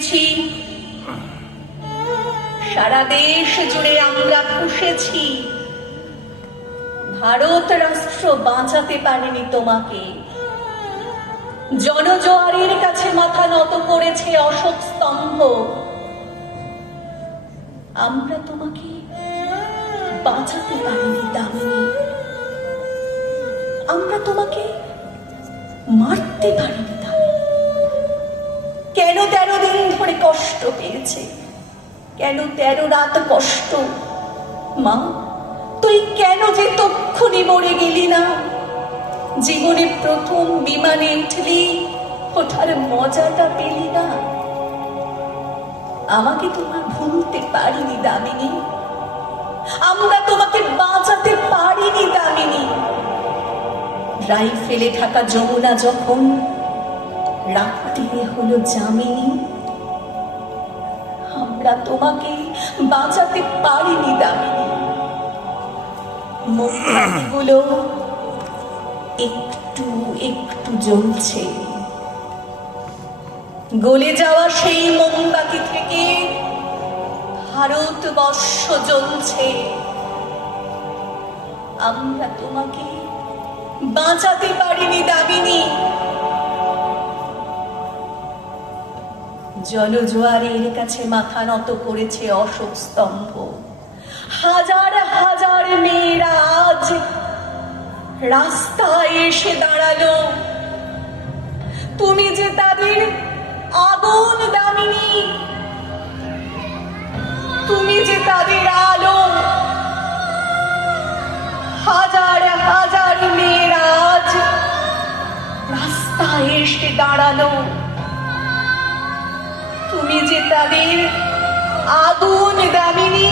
দিচ্ছি সারা দেশ জুড়ে আমরা খুশেছি ভারত রাষ্ট্র বাঁচাতে পারেনি তোমাকে। জনজোয়ারের কাছে মাথা নত করেছে অশোক স্তম্ভ। আমরা তোমাকে বাঁচাতে পারিনি দামিনী। আমরা তোমাকে মারতে পারিনি। ধরে কষ্ট পেয়েছে। কেন তেরো রাত কষ্ট? মা, তুই কেন যে তক্ষুনি মরে গেলি না? জীবনে প্রথম বিমানে উঠলি, ওঠার মজাটা পেলি না? আমাকে তোমার ভুলতে পারিনি দামিনী। আমরা তোমাকে বাঁচাতে পারিনি দামিনী। রাইফেলে থাকা যমুনা যখন রাখতে হলো জামিনী আমরা তোমাকে বাঁচাতে পারিনি, দামিনী। একটু একটু জ্বলছে। গলে যাওয়া সেই মোমবাতি থেকে ভারতবর্ষ জ্বলছে। আমরা তোমাকে বাঁচাতে পারিনি, দামিনী। জলজোয়ারের কাছে মাথা নত করেছে অশোক স্তম্ভ। হাজার হাজার মেয়েরা আজ রাস্তায় এসে দাঁড়াল। তুমি যে তাদের আগুন দামিনী, তুমি যে তাদের আলো, হাজার হাজার মেয়েরা আজ রাস্তায় এসে দাঁড়াল। যে তাদের আগুন দামিনী।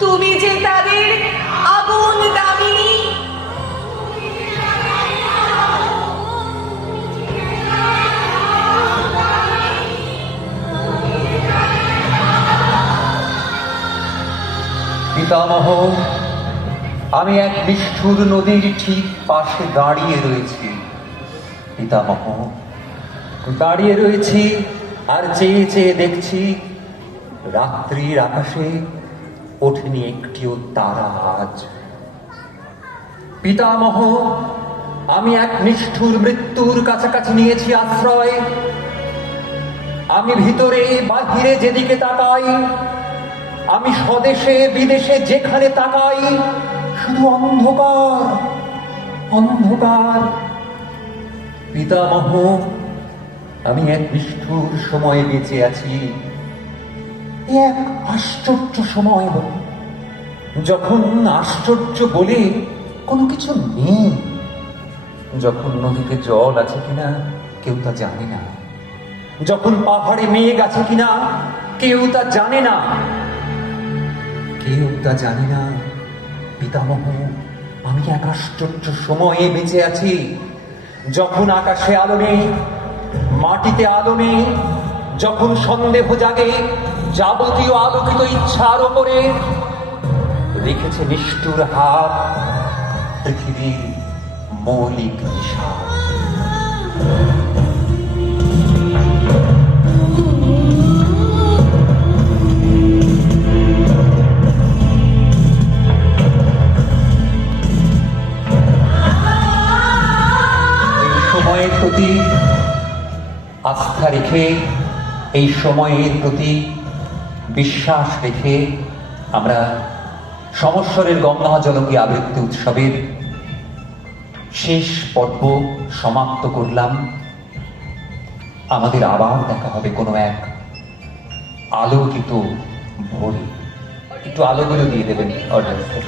তুমি যে তাদের আগুন দামিনী। পিতামহ, আমি এক নিষ্ঠুর নদীর ঠিক পাশে দাঁড়িয়ে রয়েছি। পিতামহ দাঁড়িয়ে রয়েছি আর চেয়ে চেয়ে দেখছি রাত্রির আকাশে ওঠেনি একটিও তারা আজ। পিতামহ, আমি এক নিষ্ঠুর মৃত্যুর কাছাকাছি নিয়েছি আশ্রয়। আমি ভিতরে, বাহিরে যেদিকে তাকাই, আমি স্বদেশে, বিদেশে যেখানে তাকাই, শুধু অন্ধকার অন্ধকার। পিতামহ আমি এক নিষ্ঠুর সময়ে বেঁচে আছি। এক আশ্চর্য সময় যখন আশ্চর্য বলে কোনো কিছু নেই, যখন নদীতে জল আছে কিনা কেউ তা জানে না, যখন পাহাড়ে মেঘ আছে কিনা কেউ তা জানে না, কেউ তা জানে না। পিতামহ, আমি এক আশ্চর্য সময়ে বেঁচে আছি। যখন আকাশে আলো নেই মাটিতে আলো নেই যখন সন্দেহ জাগে, যাবতীয় আলোকিত ইচ্ছার ওপরে রেখেছে নিষ্ঠুর হাত পৃথিবীর মৌলিক নিশা সময়ের প্রতি আস্থা রেখে, এই সময়ের প্রতি বিশ্বাস রেখে আমরা সমস্বরের গঙ্গাজলঙ্গী আবৃত্তি উৎসবের শেষ পর্ব সমাপ্ত করলাম। আমাদের আবার দেখা হবে কোনো এক আলোকিত ভোরে। একটু আলোগুলো দিয়ে দেবেন অডিয়েন্সকে